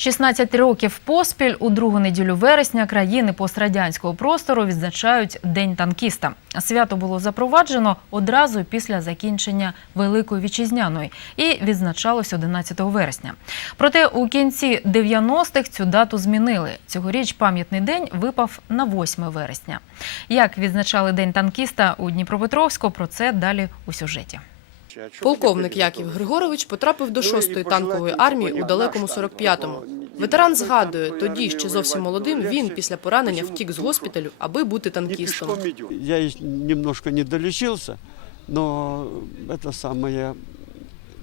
16 років поспіль у другу неділю вересня країни пострадянського простору відзначають День танкіста. Свято було запроваджено одразу після закінчення Великої вітчизняної і відзначалось 11 вересня. Проте у кінці 90-х цю дату змінили. Цьогоріч пам'ятний день випав на 8 вересня. Як відзначали День танкіста у Дніпропетровську, про це далі у сюжеті. Полковник Яків Григорович потрапив до 6-ї танкової армії у далекому 45-му. Ветеран згадує, тоді ще зовсім молодим він після поранення втік з госпіталю, аби бути танкістом. Я и немножко не долечился, но это самое,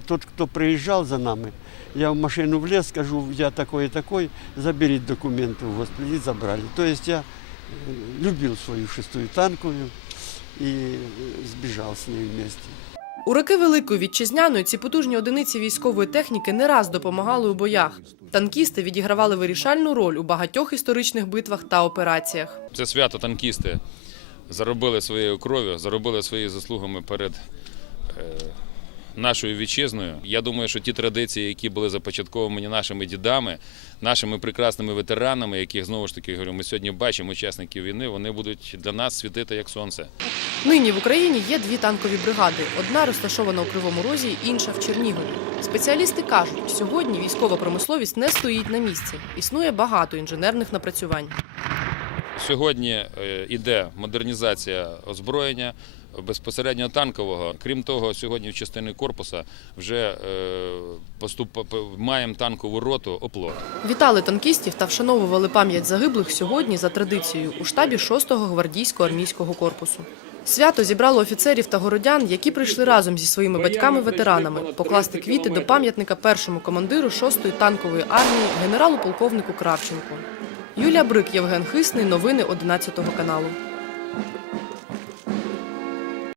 тот, кто приезжал за нами, я в машину влез, скажу, я такой и такой, забери документы в госпиталь, и забрали. То есть я э, любил свою шестую танковую и э, сбежал с ней вместе. У роки Великої вітчизняної ці потужні одиниці військової техніки не раз допомагали у боях. Танкісти відігравали вирішальну роль у багатьох історичних битвах та операціях. Це свято танкісти заробили своєю кров'ю, заробили своїми заслугами перед е, нашою вітчизною. Я думаю, що ті традиції, які були започатковані нашими дідами, нашими прекрасними ветеранами, яких знову ж таки говорю, ми сьогодні бачимо учасників війни, вони будуть для нас світити як сонце. Нині в Україні є дві танкові бригади: одна розташована у Кривому Розі, інша в Чернігові. Спеціалісти кажуть, сьогодні військова промисловість не стоїть на місці. Існує багато інженерних напрацювань. Сьогодні е, іде модернізація озброєння безпосередньо танкового. Крім того, сьогодні в частині корпуса вже е, поступ... маємо танкову роту оплот. Вітали танкістів та вшановували пам'ять загиблих сьогодні за традицією у штабі 6-го гвардійського армійського корпусу. Свято зібрало офіцерів та городян, які прийшли разом зі своїми батьками-ветеранами покласти квіти до пам'ятника першому командиру 6-ї танкової армії генералу полковнику Кравченку. Юлія Брик, Євген Хисний. Новини 11 каналу.